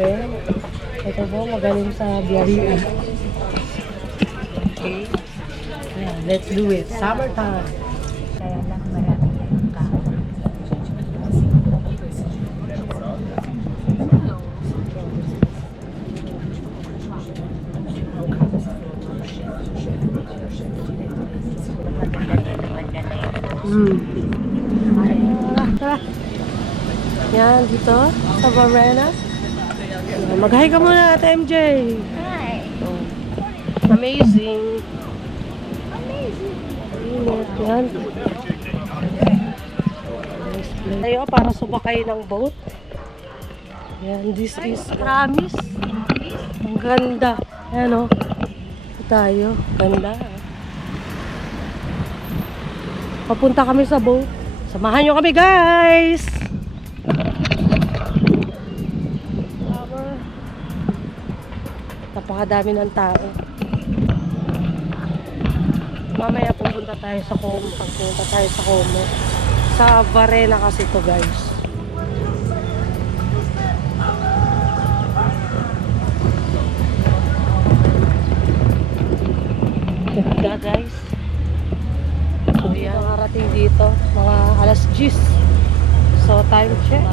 Ayan. Ito po, magaling sa biyahian. Okay. Ayan, let's do it. Summertime. Kaya lang marami tayong tao. Yan, dito sa Varena. Mag-hi ka muna, Ate MJ. Hi! Amazing. Amazing! Init, yan. Tayo para sumakay ng boat. Yan, this is promise. Ang ganda. Ayan o. Ito tayo. Ganda. Papunta kami sa boat. Samahan nyo kami, guys! Napakadami ng tao. Mamaya pupunta tayo sa Como. Pagpunta tayo sa Como. Sa Varena kasi to, guys. Ganda, guys. So, yan. Nakarating dito. Mga alas 10. So, time check.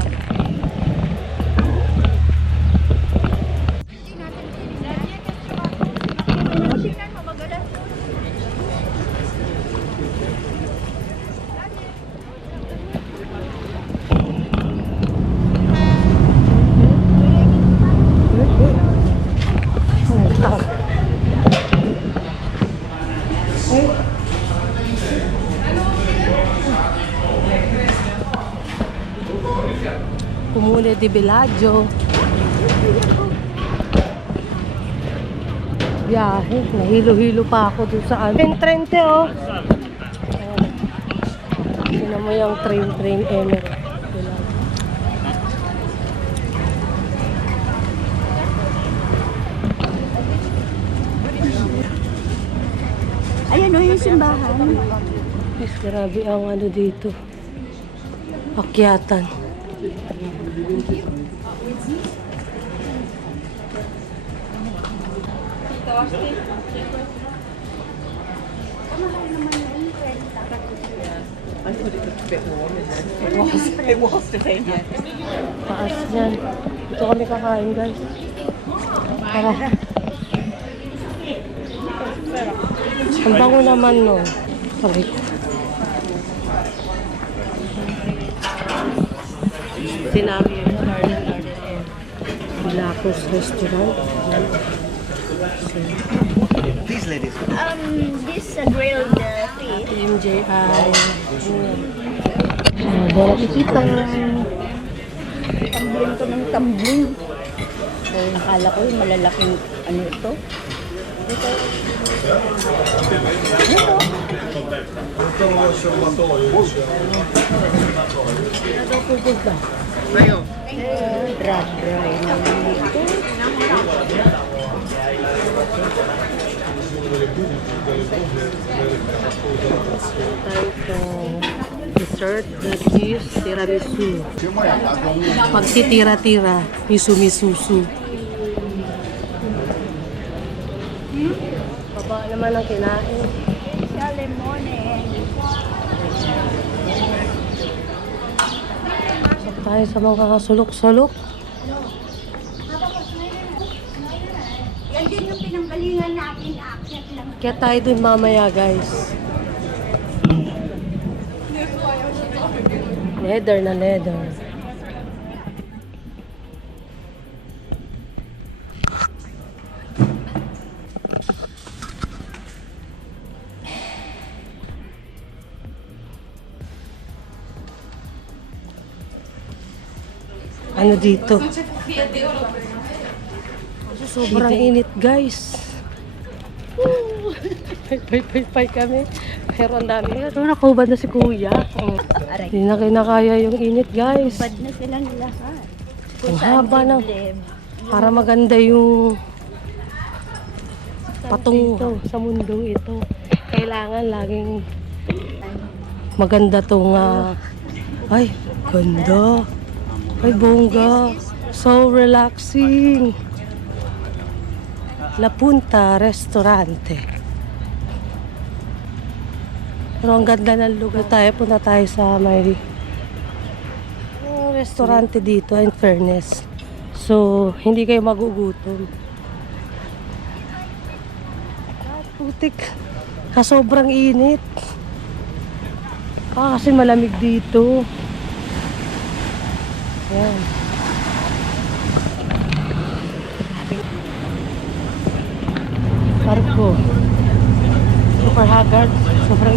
Comune di Bellagio. Biyahe. Nahilo-hilo pa ako dun sa Trente, oh. Sino mo yung train Emirate. Ayan o yung simbahan. Mas grabe ang ano dito. Akyatan. Taas yan. Ito kami kakain, guys. Tara. Ang bango naman, no. Sorry. Sinabi yun, Garden and Bilacos Restaurant. These ladies. This grilled fish. MJI. Bon appetit. Tumbling to ng tumbling. Akala ko yung malalaking ano ito. Ano daw pupunta? Dry naman ito. Dessert that is tiramisu. Pagtitira-tira, misu-misusu. Baba naman ang kinain. Sa lemone. Pasok tayo sa mga sulok-sulok. Yan din yung pinanggalingan natin. Aakyat lang. Kaya tayo dun mamaya, guys. Leather na leather. Ano dito? Sobrang init, guys. Pay kami. Pero ang dami. Ito, nakahubad na si Kuya. Aray. Hindi na kinakaya yung init, guys. Bad na sila lahat. Ang haba ng... Para maganda yung patungo sa mundong ito. Kailangan laging maganda tong... ay, ganda. Ay, bongga. So relaxing. La Punta Restaurante. Pero ang ganda ng lugar tayo. Punta tayo sa may restaurante dito, in fairness. So, hindi kayo magugutom. Putik. Sobrang init. Kasi malamig dito. Ayan. Parko. Super haggard. Sobrang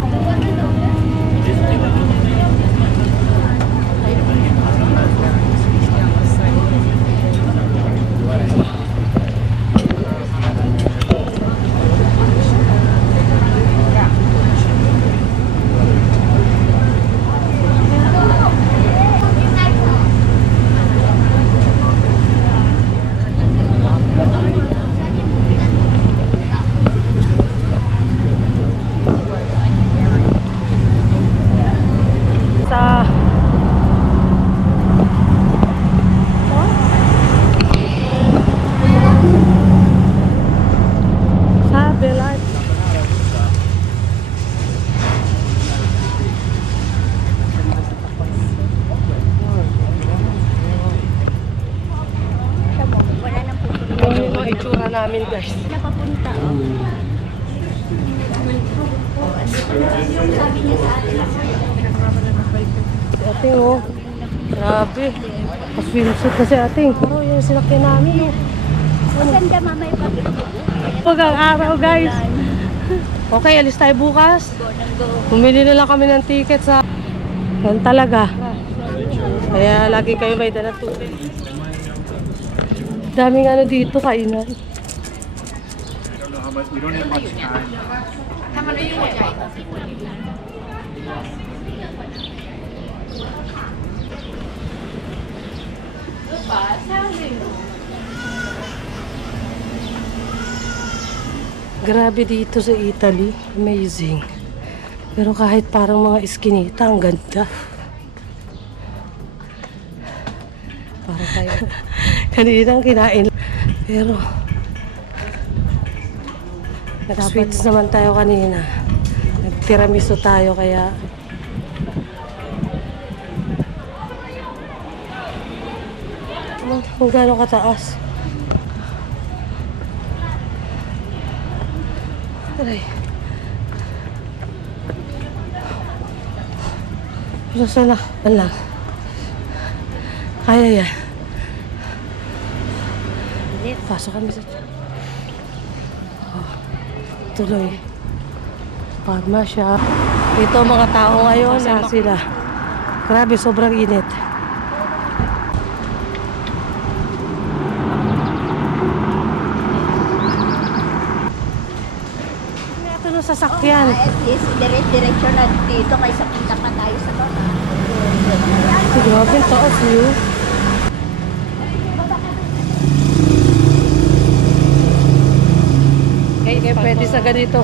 sa Belar. Wala nang pupunta. Yung mga itsura namin, guys. Napapunta, oh. Yung sabi niya sa atin. Ating, oh. Grabe. Pa-swimsuit kasi ating. Araw yung sinakyan namin, oh. Maganda mamay pag-ibig. Pag ang araw, guys. Okay, alis tayo bukas. Go nang go. Bumili na lang kami ng ticket sa... Yan talaga. Kaya lagi kayo may dalang tubig. Daming ano dito, kainan. We don't have much time. Grabe dito sa Italy. Amazing. Pero kahit parang mga iskinita, ang ganda. Para tayo. Kaninang kinain. Pero, nag-sweets naman tayo kanina. Nag-tiramisu tayo kaya... Kung gaano kataas. Aray. Pero sana, lang. Kaya yan. Pasok kami sa... Oh, tuloy. Pagma siya. Ito mga tao ngayon, na sila. Grabe, sobrang init. Ito na sasakyan. At least, diretso na dito kaysa punta pa tayo sa baba. Grabe, ang taas yun. Okay, pwede sa ganito.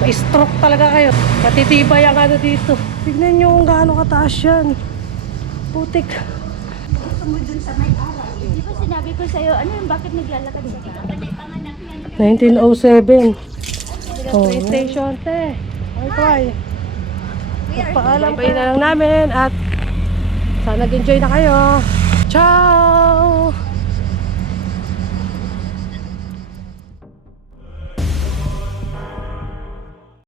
Ma-stroke talaga kayo. Matitibay ang ano dito. Tignan nyo kung gaano kataas yan. Putik. Gusto mo dun sa may araw. Di ba sinabi ko sa'yo, ano yung bakit naglalakad sa dito? 1907. Oh, station, te. Try. Paalam pa na lang namin at sana nag-enjoy na kayo. Ciao!